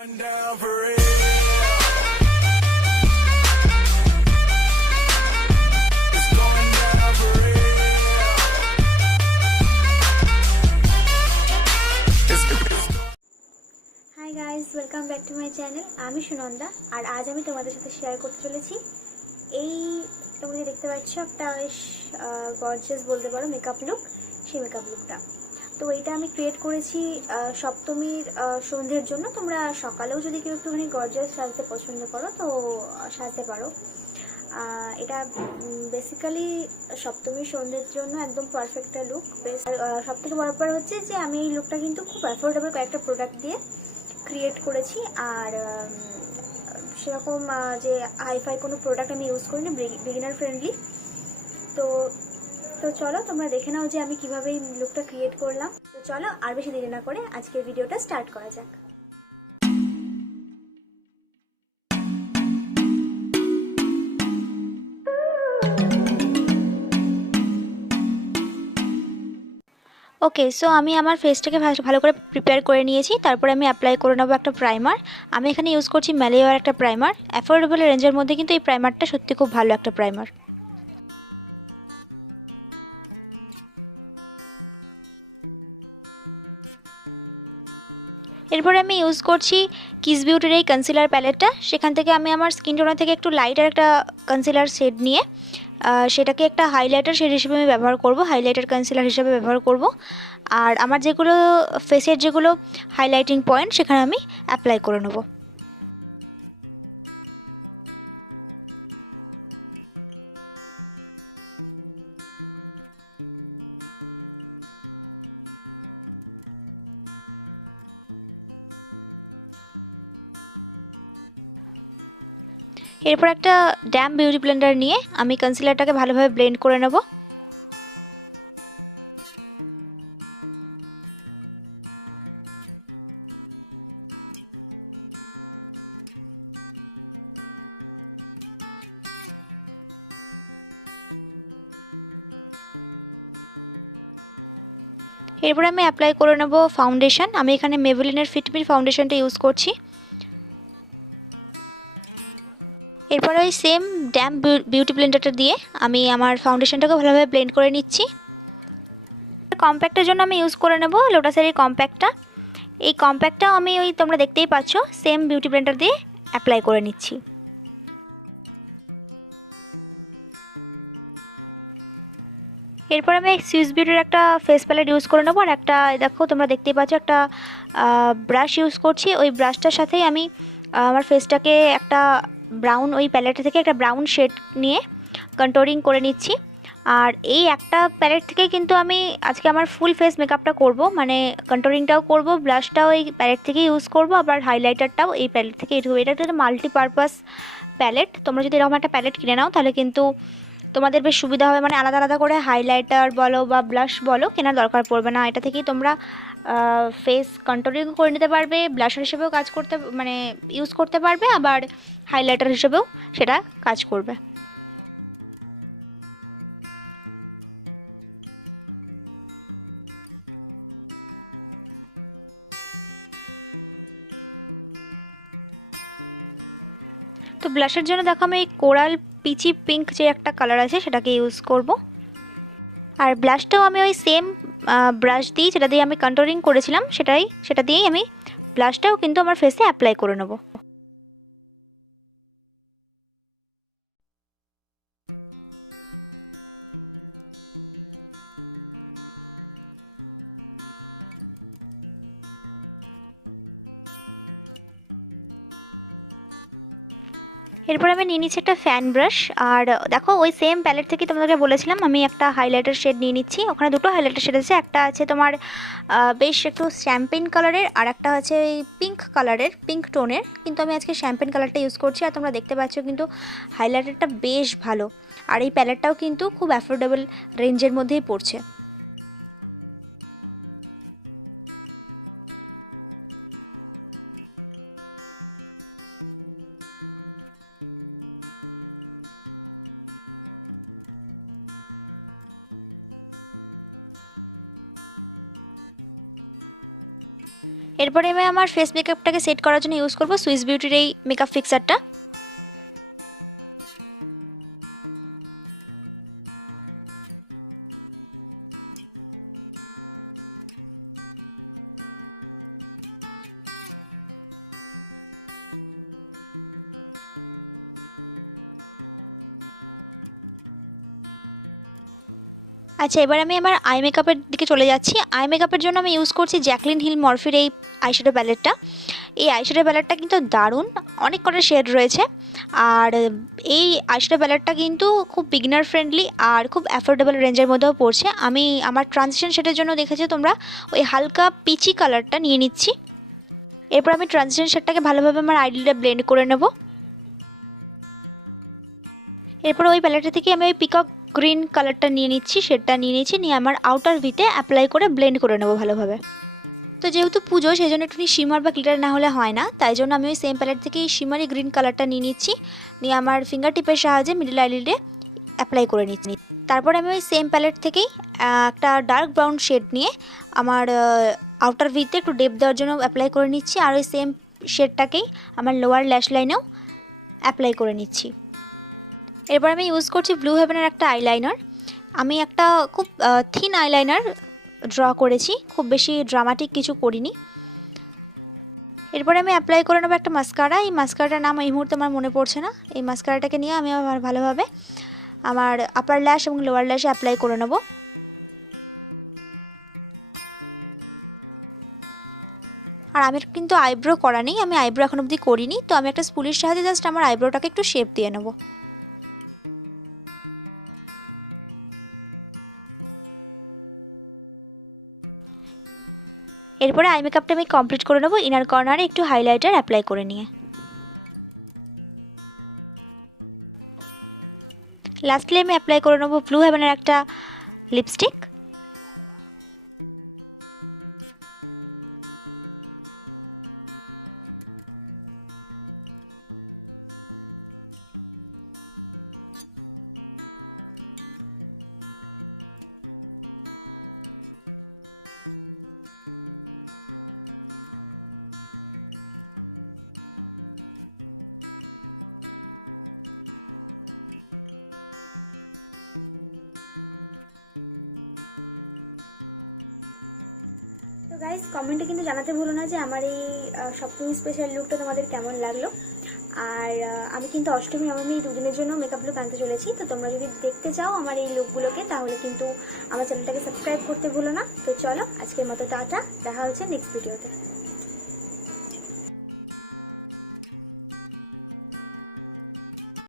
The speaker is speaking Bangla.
Going down for real. It's going down for real. It's going. Hi guys, welcome back to my channel. আমি সুনন্দা, আর আজ আমি তোমাদের সাথে শেয়ার করতে চলেছি এই তোমরা দেখতে পাচ্ছ একটা গর্জিয়াস বলতে পারো মেকআপ লুক, সেই মেকআপ লুকটা। তো এটা আমি ক্রিয়েট করেছি সপ্তমীর সন্ধ্যের জন্য। তোমরা সকালেও যদি কেউ একটুখানি গর্জিয়াস সাজতে পছন্দ করো তো সাজতে পারো। এটা বেসিক্যালি সপ্তমীর সন্ধ্যের জন্য একদম পারফেক্ট একটা লুক। সব থেকে বড় ব্যাপার হচ্ছে যে আমি এই লুকটা কিন্তু খুব অ্যাফোর্ডেবল কয়েকটা প্রোডাক্ট দিয়ে ক্রিয়েট করেছি। আর সেরকম যে হাইফাই কোনো প্রোডাক্ট আমি ইউজ করিনি, বিগিনার ফ্রেন্ডলি। তো তো চলো তোমরা দেখে নাও যে আমি কিভাবে এই লুকটা ক্রিয়েট করলাম। তো চলো আর বেশি দেরি না করে আজকের ভিডিওটা স্টার্ট করা যাক। ওকে, সো আমি আমার ফেসটাকে ভালো করে প্রিপেয়ার করে নিয়েছি। তারপরে আমি অ্যাপ্লাই করে নেবো একটা প্রাইমার। আমি এখানে ইউজ করছি ম্যালিওর একটা প্রাইমার। অ্যাফোর্ডেবল রেঞ্জের মধ্যে কিন্তু এই প্রাইমারটা সত্যি খুব ভালো একটা প্রাইমার। এরপরে আমি ইউজ করছি কিস বিউটির এই কনসিলার প্যালেটটা। সেখান থেকে আমি আমার স্কিন টোনার থেকে একটু লাইটার একটা কনসিলার শেড নিয়ে সেটাকে একটা হাইলাইটার শেড হিসেবে আমি ব্যবহার করব, হাইলাইটার কনসিলার হিসেবে ব্যবহার করব। আর আমার যেগুলো ফেসের যেগুলো হাইলাইটিং পয়েন্ট সেখানে আমি অ্যাপ্লাই করে নেব। এরপর একটা ড্যাম বিউটি ব্লেন্ডার নিয়ে আমি কনসিলারটাকে ভালোভাবে ব্লেন্ড করে নেব। এরপর আমি অ্যাপ্লাই করে নেব ফাউন্ডেশন। আমি এখানে মেবেলিনের ফিটমির ফাউন্ডেশনটা ইউজ করছি। এরপর ওই সেম ড্যাম বিউটি ব্লেন্ডারটা দিয়ে আমি আমার ফাউন্ডেশনটাকে ভালোভাবে ব্লেন্ড করে নিচ্ছি। কম্প্যাক্টের জন্য আমি ইউজ করে নেব লোটাসের এই কম্প্যাক্টটা। এই কম্প্যাক্টটাও আমি তোমরা দেখতেই পাচ্ছ সেম বিউটি ব্লেন্ডার দিয়ে অ্যাপ্লাই করে নিচ্ছি। এরপর আমি সুইস বিউটির একটা ফেস প্যালেট ইউজ করে নেবো। আর একটা দেখো তোমরা দেখতেই পাচ্ছ একটা ব্রাশ ইউজ করছি। ওই ব্রাশটার সাথেই আমি আমার ফেসটাকে একটা ব্রাউন, ওই প্যালেট থেকে একটা ব্রাউন শেড নিয়ে কন্ট্রোলিং করে নিচ্ছি। আর এই একটা প্যালেট থেকে কিন্তু আমি আজকে আমার ফুল ফেস মেকআপটা করব, মানে কন্ট্রোলিংটাও করব, ব্লাশটাও এই প্যালেট থেকে ইউজ করব, আবার হাইলাইটারটাও এই প্যালেট থেকে। এটা একটা মাল্টিপারপাস প্যালেট। তোমরা যদি এরকম একটা প্যালেট কিনে নাও তাহলে কিন্তু তোমাদের বেশ সুবিধা হবে, মানে আলাদা আলাদা করে হাইলাইটার বলো বা ব্লাশ বলো কেনার দরকার পড়বে না। এটা থেকেই তোমরা ফেস কন্ট্রোলিং করে নিতে পারবে, ব্লাশার হিসেবেও কাজ করতে মানে ইউজ করতে পারবে, আবার হাইলাইটার হিসেবেও সেটা কাজ করবে। তো ব্লাশের জন্য দেখো আমি এই কোরাল পিচি পিঙ্ক যে একটা কালার আছে সেটাকে ইউজ করব। আর ব্লাশটাও আমি ওই সেম ব্রাশ দিই যেটা দিয়ে আমি কন্ট্রোলিং করেছিলাম, সেটা দিয়েই আমি ব্লাশটাও কিন্তু আমার ফেসে অ্যাপ্লাই করে নেব। এরপর আমি নিয়ে নিচ্ছি একটা ফ্যান ব্রাশ। আর দেখো ওই সেম প্যালেট থেকে তোমাদেরকে বলেছিলাম আমি একটা হাইলাইটার শেড নিয়ে নিচ্ছি। ওখানে দুটো হাইলাইটার শেড আছে, একটা আছে তোমার বেশ একটু শ্যাম্পেন কালারের, আর একটা আছে এই পিঙ্ক কালারের, পিঙ্ক টোনের। কিন্তু আমি আজকে শ্যাম্পেন কালারটা ইউজ করছি। আর তোমরা দেখতে পাচ্ছ কিন্তু হাইলাইটারটা বেশ ভালো, আর এই প্যালেটটাও কিন্তু খুব অ্যাফোর্ডেবল রেঞ্জের মধ্যেই পড়ছে। এরপরে আমি আমার ফেস মেকআপটাকে সেট করার জন্য ইউজ করব সুইস বিউটির এই মেকআপ ফিক্সারটা। আচ্ছা, এবার আমি আমার আই মেকআপের দিকে চলে যাচ্ছি। আই মেকআপের জন্য আমি ইউজ করছি জ্যাকলিন হিল মরফির এই আইশ্যাডো প্যালেটটা। এই আইশ্যাডো প্যালেটটা কিন্তু দারুণ, অনেক কটা শেড রয়েছে। আর এই আইশ্যাডো প্যালেটটা কিন্তু খুব বিগিনার ফ্রেন্ডলি আর খুব অ্যাফোর্ডেবল রেঞ্জের মধ্যেও পড়ছে। আমি আমার ট্রানজিশন শেডের জন্য দেখেছি তোমরা ওই হালকা পিচি কালারটা নিয়ে নিচ্ছি। এরপর আমি ট্রানজিশন শেডটাকে ভালোভাবে আমার আইলিডে ব্লেন্ড করে নেব। এরপর ওই প্যালেটটা থেকে আমি ওই পিকক গ্রিন কালারটা নিয়ে নিচ্ছি, শেডটা নিয়ে নিচ্ছি, নিয়ে আমার আউটার ভিতে অ্যাপ্লাই করে ব্লেন্ড করে নেবো ভালোভাবে। তো যেহেতু পুজো সেই জন্য একটু শিমার বা গ্লিটার না হলে হয় না, তাই জন্য আমি ওই সেম প্যালেট থেকে এই শিমারি গ্রিন কালারটা নিয়ে নিচ্ছি, নিয়ে আমার ফিঙ্গার টিপের সাহায্যে মিডল আইলিডে অ্যাপ্লাই করে নিচ্ছি। তারপরে আমি ওই সেম প্যালেট থেকেই একটা ডার্ক ব্রাউন শেড নিয়ে আমার আউটার ভিতে একটু ডেপ দেওয়ার জন্য অ্যাপ্লাই করে নিচ্ছি, আর ওই সেম শেডটাকেই আমার লোয়ার ল্যাশ লাইনেও অ্যাপ্লাই করে নিচ্ছি। এরপর আমি ইউজ করছি ব্লু হেভেনের একটা আইলাইনার। আমি একটা খুব থিন আইলাইনার ড্র করেছি, খুব বেশি ড্রামাটিক কিছু করিনি। এরপরে আমি অ্যাপ্লাই করে নেবো একটা মাস্কারা। এই মাস্কারাটার নাম এই মুহূর্তে আমার মনে পড়ছে না। এই মাস্কারাটাকে নিয়ে আমি আবার ভালোভাবে আমার আপার ল্যাশ এবং লোয়ার ল্যাশে অ্যাপ্লাই করে নেবো। আর আমি কিন্তু আইব্রো করা নেই, আমি আইব্রো এখন অবধি করিনি, তো আমি একটা স্পুলের সাহায্যে জাস্ট আমার আইব্রোটাকে একটু শেপ দিয়ে নেবো। এরপরে আই মেকআপটা আমি কমপ্লিট করে নেবো ইনার কর্নারে একটু হাইলাইটার অ্যাপ্লাই করে নিয়ে। লাস্টলি আমি অ্যাপ্লাই করে নেবো ব্লু হেভেনের একটা লিপস্টিক। গাইস, কমেন্টে কিন্তু জানাতে ভুলো না যে আমার এই সপ্তমী স্পেশাল লুকটা তোমাদের কেমন লাগলো। আর আমি কিন্তু অষ্টমী নবমী দুদিনের জন্য মেকআপ লুক আনতে চলেছি, তো তোমরা যদি দেখতে চাও আমার এই লুকগুলোকে তাহলে কিন্তু আমার চ্যানেলটাকে সাবস্ক্রাইব করতে ভুলো না। তো চলো, আজকের মতো টাটা, দেখা হচ্ছে নেক্সট ভিডিওতে।